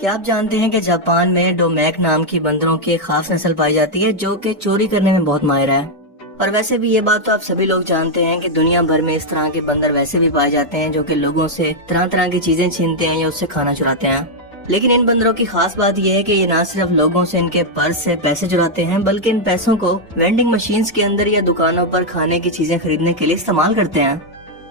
کیا آپ جانتے ہیں کہ جاپان میں ڈومیک نام کی بندروں کی ایک خاص نسل پائی جاتی ہے جو کہ چوری کرنے میں بہت ماہر ہے؟ اور ویسے بھی یہ بات تو آپ سبھی لوگ جانتے ہیں کہ دنیا بھر میں اس طرح کے بندر ویسے بھی پائے جاتے ہیں جو کہ لوگوں سے طرح طرح کی چیزیں چھینتے ہیں یا اس سے کھانا چراتے ہیں۔ لیکن ان بندروں کی خاص بات یہ ہے کہ یہ نہ صرف لوگوں سے ان کے پرس سے پیسے چراتے ہیں بلکہ ان پیسوں کو وینڈنگ مشینز کے اندر یا دکانوں پر کھانے کی چیزیں خریدنے کے لیے استعمال کرتے ہیں۔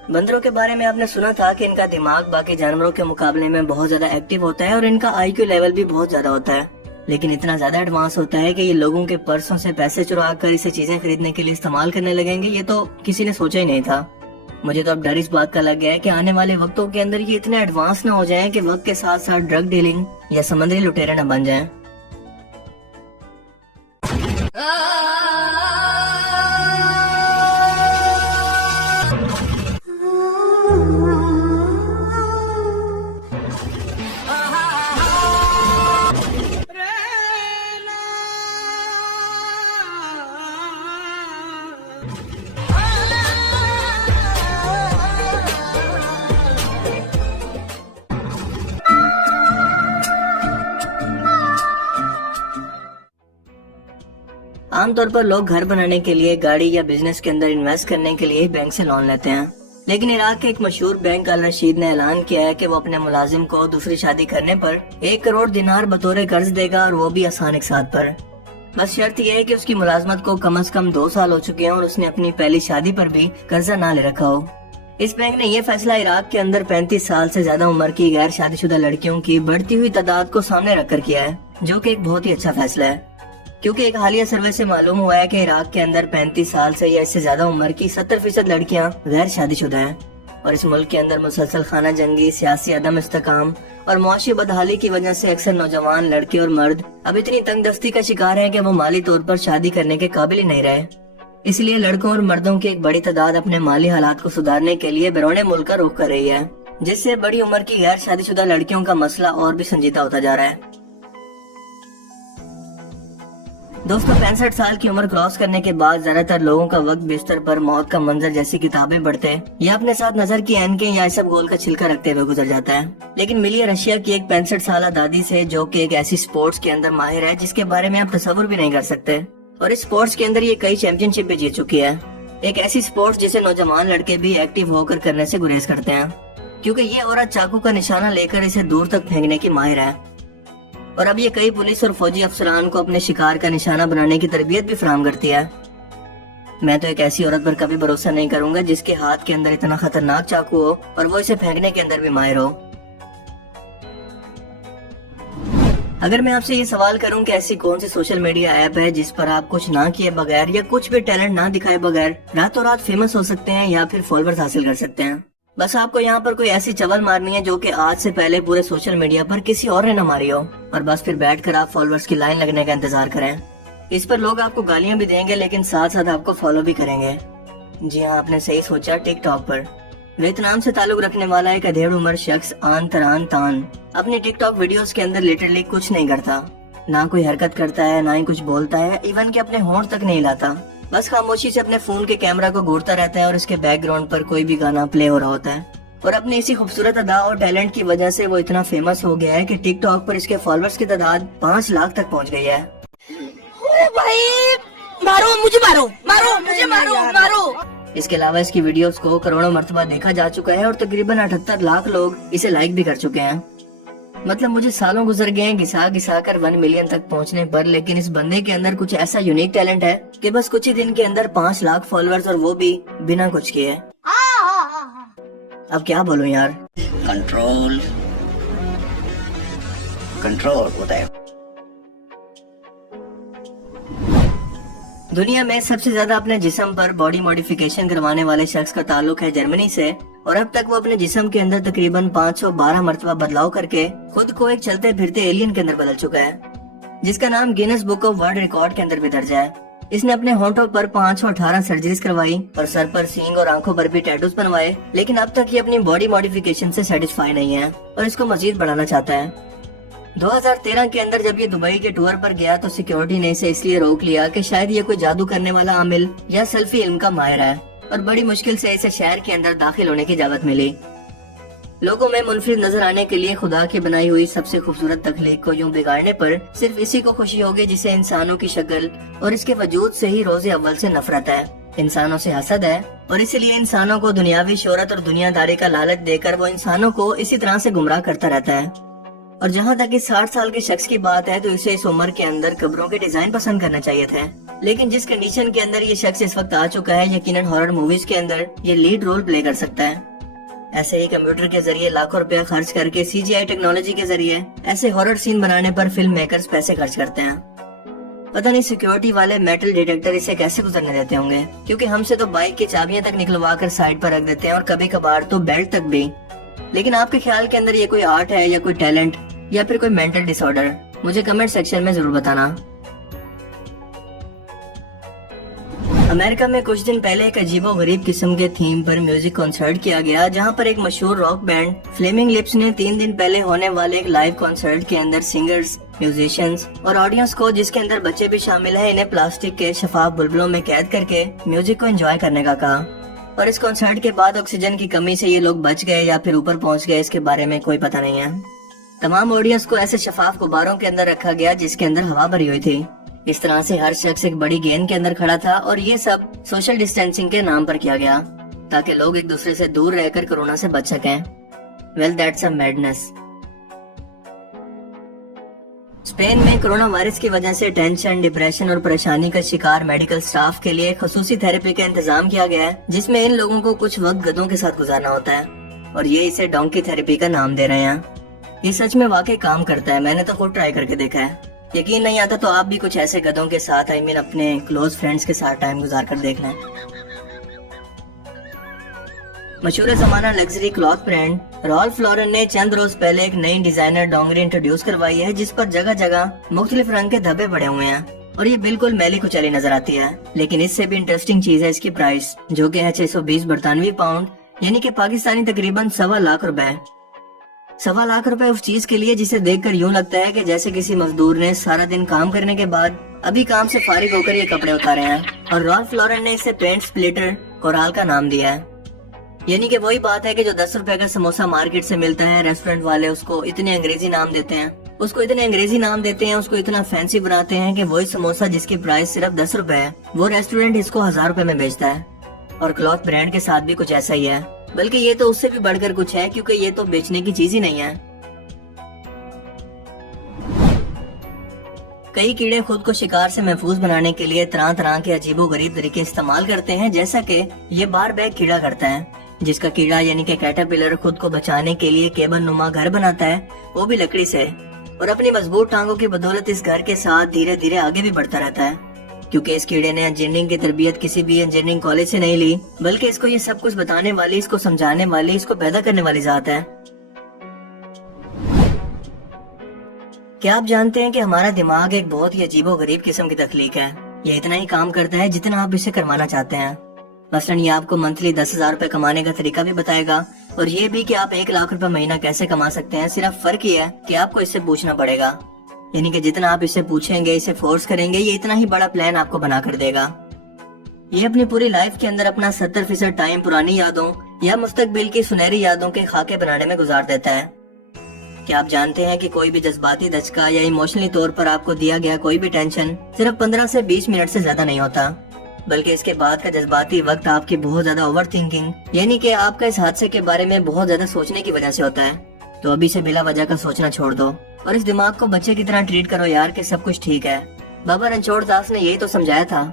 بندروں کے بارے میں آپ نے سنا تھا کہ ان کا دماغ باقی جانوروں کے مقابلے میں بہت زیادہ ایکٹیو ہوتا ہے اور ان کا آئی کیو لیول بھی بہت زیادہ ہوتا ہے، لیکن اتنا زیادہ ایڈوانس ہوتا ہے کہ یہ لوگوں کے پرسوں سے پیسے چرا کر اسے چیزیں خریدنے کے لیے استعمال کرنے لگیں گے۔ یہ تو کسی نے سوچا ہی نہیں تھا۔ مجھے تو اب ڈر اس بات کا لگ گیا ہے کہ آنے والے وقتوں کے اندر یہ اتنے ایڈوانس نہ ہو جائیں کہ وقت کے ساتھ ساتھ ڈرگ ڈیلنگ یا سمندری لٹیرے نہ بن جائیں۔ عام طور پر لوگ گھر بنانے کے لیے، گاڑی یا بزنس کے اندر انویسٹ کرنے کے لیے بینک سے لون لیتے ہیں، لیکن عراق کے ایک مشہور بینک الرشید نے اعلان کیا ہے کہ وہ اپنے ملازم کو دوسری شادی کرنے پر 1 کروڑ دینار بطور قرض دے گا، اور وہ بھی آسان اقساط پر۔ بس شرط یہ ہے کہ اس کی ملازمت کو کم از کم 2 سال ہو چکے ہیں اور اس نے اپنی پہلی شادی پر بھی قرضہ نہ لے رکھا ہو۔ اس بینک نے یہ فیصلہ عراق کے اندر 35 سال سے زیادہ عمر کی غیر شادی شدہ لڑکیوں کی بڑھتی ہوئی تعداد کو سامنے رکھ کر کیا ہے، جو کہ ایک بہت ہی اچھا فیصلہ ہے، کیونکہ ایک حالیہ سروے سے معلوم ہوا ہے کہ عراق کے اندر 35 سال سے یا اس سے زیادہ عمر کی 70% لڑکیاں غیر شادی شدہ ہیں، اور اس ملک کے اندر مسلسل خانہ جنگی، سیاسی عدم استحکام اور معاشی بدحالی کی وجہ سے اکثر نوجوان لڑکے اور مرد اب اتنی تنگ دستی کا شکار ہیں کہ وہ مالی طور پر شادی کرنے کے قابل ہی نہیں رہے۔ اس لیے لڑکوں اور مردوں کی ایک بڑی تعداد اپنے مالی حالات کو سدھارنے کے لیے بیرون ملک کا رخ کر رہی ہے، جس سے بڑی عمر کی غیر شادی شدہ لڑکیوں کا مسئلہ اور بھی سنجیدہ ہوتا جا رہا ہے۔ دوستو، 65 سال کی عمر کراس کرنے کے بعد زیادہ تر لوگوں کا وقت بستر پر موت کا منظر جیسی کتابیں پڑھتے یا اپنے ساتھ نظر کی اینکیں یا اسب گول کا چھلکا رکھتے ہوئے گزر جاتا ہے، لیکن ملی ہے رشیا کی ایک 65 سالہ دادی سے، جو کہ ایک ایسی سپورٹس کے اندر ماہر ہے جس کے بارے میں آپ تصور بھی نہیں کر سکتے، اور اس سپورٹس کے اندر یہ کئی چیمپئن شپ بھی جیت چکی ہے۔ ایک ایسی سپورٹس جسے نوجوان لڑکے بھی ایکٹیو ہو کر کرنے سے گریز کرتے ہیں، کیونکہ یہ عورت چاقو کا نشانہ لے کر اسے دور تک پھینکنے کی ماہر ہے، اور اب یہ کئی پولیس اور فوجی افسران کو اپنے شکار کا نشانہ بنانے کی تربیت بھی فراہم کرتی ہے۔ میں تو ایک ایسی عورت پر کبھی بھروسہ نہیں کروں گا جس کے ہاتھ کے اندر اتنا خطرناک چاقو ہو اور وہ اسے پھینکنے کے اندر بھی ماہر ہو۔ اگر میں آپ سے یہ سوال کروں کہ ایسی کون سی سوشل میڈیا ایپ ہے جس پر آپ کچھ نہ کیے بغیر یا کچھ بھی ٹیلنٹ نہ دکھائے بغیر راتوں رات فیمس ہو سکتے ہیں یا پھر فالوورز حاصل کر سکتے ہیں، بس آپ کو یہاں پر کوئی ایسی چول مارنی ہے جو کہ آج سے پہلے پورے سوشل میڈیا پر کسی اور نے نہ ماری ہو، اور بس پھر بیٹھ کر آپ فالوورز کی لائن لگنے کا انتظار کریں۔ اس پر لوگ آپ کو گالیاں بھی دیں گے لیکن ساتھ ساتھ آپ کو فالو بھی کریں گے۔ جی ہاں، آپ نے صحیح سوچا، ٹک ٹاک پر۔ ویتنام سے تعلق رکھنے والا ایک ادھیڑ عمر شخص آن تران تان اپنی ٹک ٹاک ویڈیوز کے اندر لٹرلی کچھ نہیں کرتا، نہ کوئی حرکت کرتا ہے، نہ ہی کچھ بولتا ہے، ایون کہ اپنے ہونٹ تک نہیں لاتا، بس خاموشی سے اپنے فون کے کیمرہ کو گھورتا رہتا ہے اور اس کے بیک گراؤنڈ پر کوئی بھی گانا پلے ہو رہا ہوتا ہے، اور اپنی اسی خوبصورت ادا اور ٹیلنٹ کی وجہ سے وہ اتنا فیمس ہو گیا ہے کہ ٹک ٹاک پر اس کے فالوورز کی تعداد 5 لاکھ تک پہنچ گئی ہے۔ اس کے علاوہ اس کی ویڈیوز کو کروڑوں مرتبہ دیکھا جا چکا ہے اور تقریباً 78 لاکھ لوگ اسے لائک بھی کر چکے ہیں۔ مطلب مجھے سالوں گزر گئے ہیں گھسا گھسا کر 1 ملین تک پہنچنے پر، لیکن اس بندے کے اندر کچھ ایسا یونیک ٹیلنٹ ہے کہ بس کچھ ہی دن کے اندر 5 لاکھ فالوورز، اور وہ بھی بنا کچھ کیے۔ اب کیا بولوں یار، کنٹرول ہوتا ہے۔ دنیا میں سب سے زیادہ اپنے جسم پر باڈی ماڈیفیکیشن کروانے والے شخص کا تعلق ہے جرمنی سے، اور اب تک وہ اپنے جسم کے اندر تقریباً 512 مرتبہ بدلاؤ کر کے خود کو ایک چلتے پھرتے ایلین کے اندر بدل چکا ہے، جس کا نام grains book of world record کے اندر بھی درج ہے۔ اس نے اپنے ہونٹوں پر 518 سرجریز کروائی اور سر پر سینگ اور آنکھوں پر بھی ٹیٹوز بنوائے، لیکن اب تک یہ اپنی باڈی ماڈیفیکیشن سے سیٹسفائی نہیں ہے اور اس کو مزید بڑھانا چاہتا ہے۔ 2013 کے اندر جب یہ دبئی کے ٹور پر گیا تو سیکیورٹی نے اسے اس لیے روک لیا کہ شاید یہ کوئی جادو کرنے والا عامل یا سیلفی علم کا ماہر ہے، اور بڑی مشکل سے اسے شہر کے اندر داخل ہونے کی اجازت ملی۔ लोगों में मुनफरिद नजर आने के लिए खुदा की बनाई हुई सबसे खूबसूरत तख्लीक को यूं बिगाड़ने पर सिर्फ इसी को खुशी होगी जिसे इंसानों की शक्ल और इसके वजूद से ही रोज़े अव्वल से नफरत है, इंसानों से हसद है, और इसीलिए इंसानों को दुनियावी शोहरत और दुनियादारी का लालच देकर वो इंसानों को इसी तरह से गुमराह करता रहता है। और जहाँ तक इस 60 साल के शख्स की बात है तो इसे इस उम्र के अंदर कब्रों के डिजाइन पसंद करना चाहिए थे, लेकिन जिस कंडीशन के अंदर ये शख्स इस वक्त आ चुका है, यकीनन हॉरर मूवीज के अंदर ये लीड रोल प्ले कर सकता है। ऐसे ही कंप्यूटर के जरिए लाखों रुपया खर्च करके CGI टेक्नोलॉजी के जरिए ऐसे हॉरर सीन बनाने पर फिल्म मेकर्स पैसे खर्च करते हैं। पता नहीं सिक्योरिटी वाले मेटल डिटेक्टर इसे कैसे गुजरने देते होंगे, क्योंकि हमसे तो बाइक की चाबियां तक निकलवा कर साइड पर रख देते हैं और कभी कभार तो बेल्ट तक भी। लेकिन आपके ख्याल के अंदर ये कोई आर्ट है या कोई टैलेंट या फिर कोई मेंटल डिसऑर्डर? मुझे कमेंट सेक्शन में जरूर बताना। अमेरिका में कुछ दिन पहले एक अजीबो गरीब किस्म के थीम पर म्यूजिक कॉन्सर्ट किया गया, जहां पर एक मशहूर रॉक बैंड फ्लेमिंग लिप्स ने 3 दिन पहले होने वाले एक लाइव कॉन्सर्ट के अंदर सिंगर्स, म्यूजिशियंस और ऑडियंस को, जिसके अंदर बच्चे भी शामिल हैं, इन्हें प्लास्टिक के शफाफ बुलबुलों में कैद करके म्यूजिक को एंजॉय करने का कहा। और इस कॉन्सर्ट के बाद ऑक्सीजन की कमी से ये लोग बच गए या फिर ऊपर पहुंच गए, इसके बारे में कोई पता नहीं है। तमाम ऑडियंस को ऐसे शफाफ गुब्बारों के अंदर रखा गया जिसके अंदर हवा भरी हुई थी। इस तरह से हर शख्स एक बड़ी गेंद के अंदर खड़ा था और ये सब सोशल डिस्टेंसिंग के नाम पर किया गया, ताकि लोग एक दूसरे से दूर रहकर कोरोना से बच सकें। Well, that's a madness. Spain में कोरोना वायरस की वजह से टेंशन, डिप्रेशन और परेशानी का शिकार मेडिकल स्टाफ के लिए खसूसी थेरेपी का इंतजाम किया गया है, जिसमें इन लोगों को कुछ वक्त गधों के साथ गुजारना होता है और ये इसे डोंकी थेरेपी का नाम दे रहे हैं। ये सच में वाकई काम करता है, मैंने तो खुद ट्राई करके देखा है। यकीन नहीं आता तो आप भी कुछ ऐसे गधों के साथ अपने क्लोज फ्रेंड्स के साथ टाइम गुजार कर देख लें। मशहूर ज़माना luxury cloth brand Ralph Lauren ने चंद रोज पहले एक नई डिजाइनर डोंगरी इंट्रोड्यूस करवाई है, जिस पर जगह जगह मुख्तलिफ रंग के धब्बे पड़े हुए हैं और ये बिल्कुल मैली कुचली नजर आती है। लेकिन इससे भी इंटरेस्टिंग चीज है इसकी प्राइस, जो कि है 620 बरतानवी पाउंड, यानी कि पाकिस्तानी तकरीबन 1.25 लाख रुपए। 1.25 लाख रुपए उस चीज के लिए जिसे देखकर यूं लगता है कि जैसे किसी मजदूर ने सारा दिन काम करने के बाद अभी काम से फारिग होकर ये कपड़े उतारे हैं। और रॉल्फ लॉरेन ने इसे पेंट स्प्लिटर कोराल का नाम दिया है, यानी कि वही बात है कि जो 10 रुपए का समोसा मार्केट से मिलता है, रेस्टोरेंट वाले उसको इतने अंग्रेजी नाम देते हैं, उसको इतना फैंसी बनाते हैं कि वही समोसा जिसकी प्राइस सिर्फ 10 रुपए है, वो रेस्टोरेंट इसको 1000 रुपए में बेचता है। और क्लॉथ ब्रांड के साथ भी कुछ ऐसा ही है, बल्कि ये तो उससे भी बढ़कर कुछ है, क्योंकि ये तो बेचने की चीज ही नहीं है। कई कीड़े खुद को शिकार से महफूज बनाने के लिए तरह तरह के अजीबोगरीब तरीके इस्तेमाल करते हैं, जैसा कि ये बार बैग कीड़ा करता है, जिसका कीड़ा यानी कि कैटरपिलर खुद को बचाने के लिए केबल नुमा घर बनाता है, वो भी लकड़ी से, और अपनी मजबूत टांगों की बदौलत इस घर के साथ धीरे धीरे आगे भी बढ़ता रहता है, क्योंकि इस कीड़े ने इंजीनियरिंग की तरबियत किसी भी इंजीनियरिंग कॉलेज से नहीं ली, बल्कि इसको ये सब कुछ बताने वाली, इसको समझाने वाली, इसको पैदा करने वाली जात है। क्या आप जानते हैं कि हमारा दिमाग एक बहुत ही अजीबोगरीब किस्म की तख्लीक है। ये इतना ही काम करता है जितना आप इसे करवाना चाहते हैं। मसलन ये आपको मंथली 10,000 रुपए कमाने का तरीका भी बताएगा, और ये भी कि आप 1 लाख रुपए महीना कैसे कमा सकते हैं। सिर्फ फर्क ये है कि आपको इससे पूछना पड़ेगा, यानी कि जितना आप इससे पूछेंगे, इसे फोर्स करेंगे, ये इतना ही बड़ा प्लान आपको बना कर देगा। ये अपनी पूरी लाइफ के अंदर अपना 70% टाइम पुरानी यादों या मुस्तकबिल की सुनहरी यादों के खाके बनाने में गुजार देता है। क्या आप जानते हैं कि कोई भी जज्बाती धचका या इमोशनली तौर पर आपको दिया गया कोई भी टेंशन सिर्फ 15 से 20 मिनट से ज्यादा नहीं होता, बल्कि इसके बाद का जज्बाती वक्त आपकी बहुत ज्यादा ओवर थिंकिंग, यानी कि आपका इस हादसे के बारे में बहुत ज्यादा सोचने की वजह से होता है। तो अभी से बिला वजह का सोचना छोड़ दो और इस दिमाग को बच्चे की तरह ट्रीट करो यार, कि सब कुछ ठीक है। बाबा रणछोड़ दास ने यही तो समझाया था।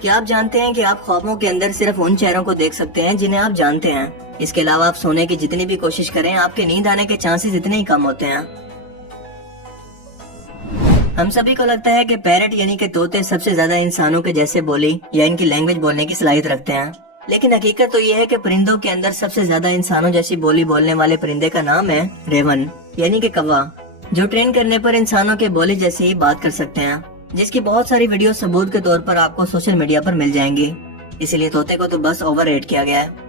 क्या आप जानते हैं कि आप ख्वाबों के अंदर सिर्फ उन चेहरों को देख सकते हैं जिन्हें आप जानते हैं। इसके अलावा आप सोने की जितनी भी कोशिश करें, आपके नींद आने के चांसेस इतने ही कम होते हैं। हम सभी को लगता है कि पैरट यानी कि तोते सबसे ज्यादा इंसानों के जैसे बोली या इनकी लैंग्वेज बोलने की सलाहियत रखते हैं, लेकिन हकीकत तो ये है कि परिंदों के अंदर सबसे ज्यादा इंसानों जैसी बोली बोलने वाले परिंदे का नाम है रेवन, यानी कि कौवा, जो ट्रेन करने पर इंसानों के बोली जैसे ही बात कर सकते हैं, जिसकी बहुत सारी वीडियो सबूत के तौर पर आपको सोशल मीडिया पर मिल जाएंगी। इसलिए तोते को तो बस ओवर रेट किया गया है।